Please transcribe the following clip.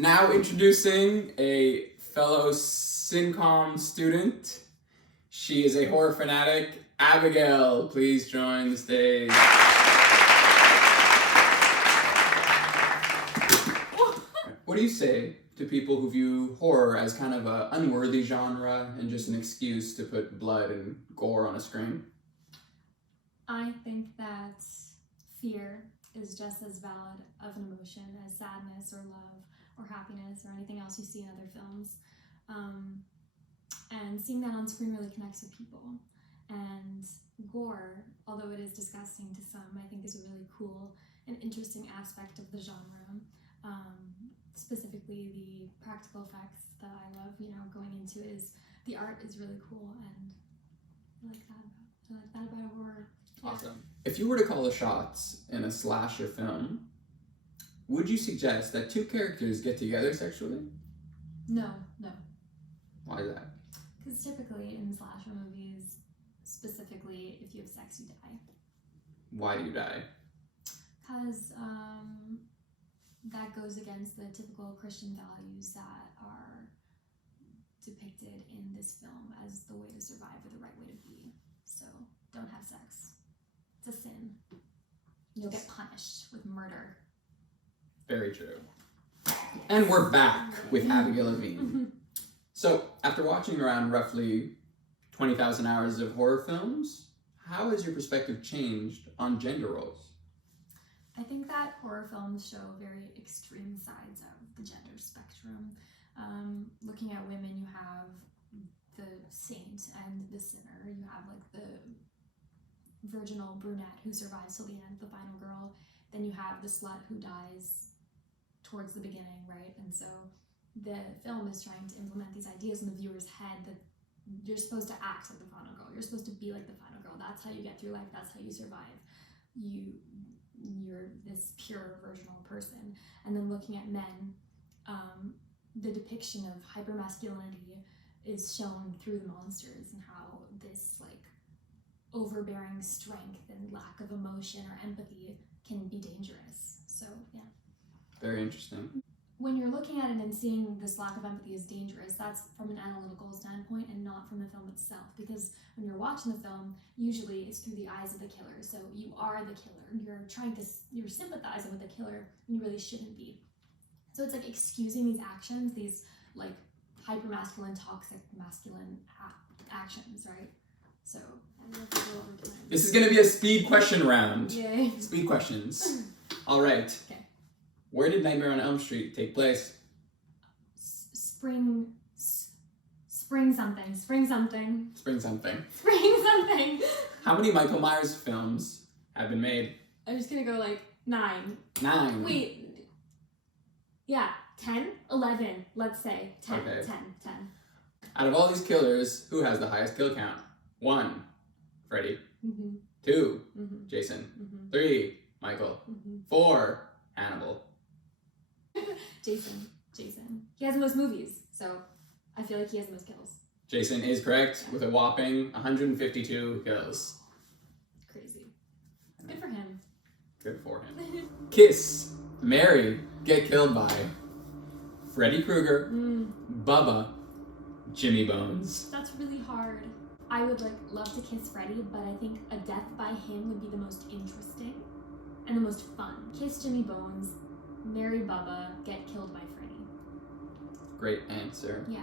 Now introducing a fellow SynCom student. She is a horror fanatic. Abigail, please join the stage. What do you say to people who view horror as kind of an unworthy genre and just an excuse to put blood and gore on a screen? I think that fear is just as valid of an emotion as sadness or love or happiness or anything else you see in other films. And seeing that on screen really connects with people. And gore, although it is disgusting to some, I think is a really cool and interesting aspect of the genre. Specifically the practical effects that I love, going into it is the art is really cool, and I like that about horror. Yeah. Awesome. If you were to call the shots in a slasher film, would you suggest that two characters get together sexually? No. Why is that? Because typically in slasher movies, specifically if you have sex, you die. Why do you die? Because that goes against the typical Christian values that are depicted in this film as the way to survive or the right way to be. So don't have sex. It's a sin. You'll get punished with murder. Very true. And we're back with Abigail Levine. So, after watching around roughly 20,000 hours of horror films, how has your perspective changed on gender roles? I think that horror films show very extreme sides of the gender spectrum. Looking at women, you have the saint and the sinner. You have like the virginal brunette who survives till the end, the final girl. Then you have the slut who dies towards the beginning, right? And so the film is trying to implement these ideas in the viewer's head that you're supposed to act like the final girl. You're supposed to be like the final girl. That's how you get through life. That's how you survive. You're this pure virginal person. And then looking at men, the depiction of hypermasculinity is shown through the monsters and how this like overbearing strength and lack of emotion or empathy can be dangerous. So yeah. Very interesting. When you're looking at it and seeing this lack of empathy is dangerous, that's from an analytical standpoint and not from the film itself. Because when you're watching the film, usually it's through the eyes of the killer. So you are the killer. You're sympathizing with the killer, and you really shouldn't be. So it's like excusing these actions, these like hyper-masculine, toxic, masculine actions, right? So I love to go over time. This is going to be a speed question round. Yay. Speed questions. All right. Okay. Where did Nightmare on Elm Street take place? Spring something. Spring something. How many Michael Myers films have been made? I'm just gonna go like 9. 9. Wait. Yeah, 10? 11, let's say. 10. Okay. 10. Out of all these killers, who has the highest kill count? 1, Freddy. Mm-hmm. 2, Mm-hmm. Jason. Mm-hmm. 3, Michael. Mm-hmm. 4, Hannibal. Jason. He has the most movies, so I feel like he has the most kills. Jason is correct with a whopping 152 kills. Crazy. Good for him. Good for him. Kiss, marry, get killed by Freddy Krueger, Bubba, Jimmy Bones. That's really hard. I would love to kiss Freddy, but I think a death by him would be the most interesting and the most fun. Kiss Jimmy Bones, marry Bubba, get killed by Freddy. Great answer. Yeah.